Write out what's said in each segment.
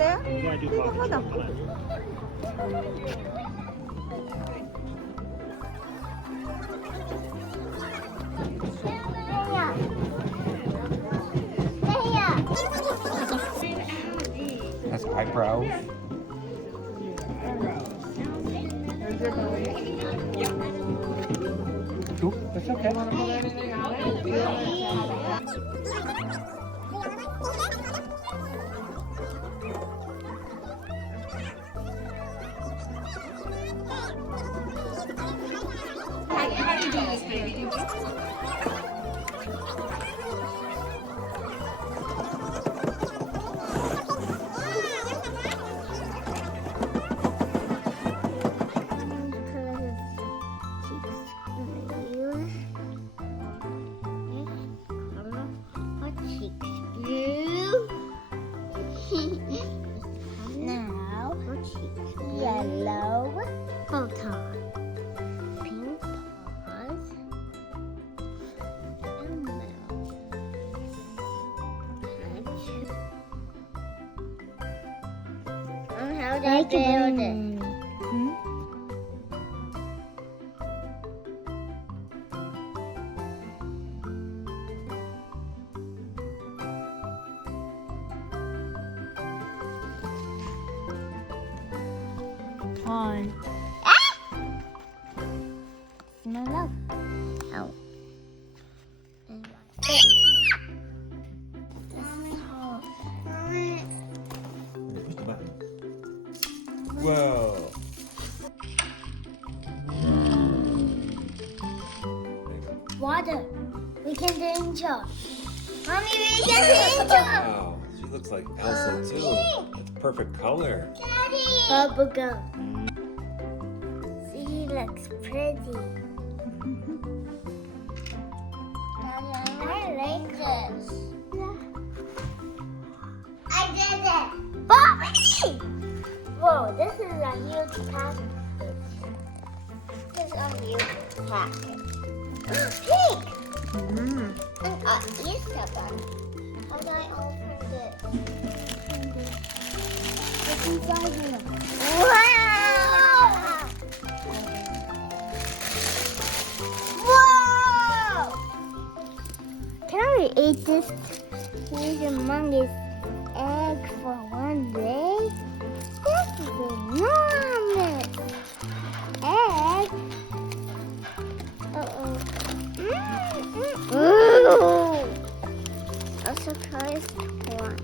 there? Take a photo. That's eyebrows. Cool, that's okay. Now, yellow photon, pink paws, and mouth. And how do I build it? Hi. No, no. Oh. Push the button. Whoa. Water. We can danger. Mommy, we can danger. Wow, she looks like Elsa too. It's perfect color. Daddy. Bubblegum. She looks pretty. I like this. I did it. Bobby! Whoa, this is a huge package. This is a huge package. Pink! And an Easter bunny. How do I open this? What's inside here? Wow! Whoa! Can I eat this huge monkey's egg for one day? This is enormous egg. Uh-oh. Ooh! A surprise one.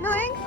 No eggs?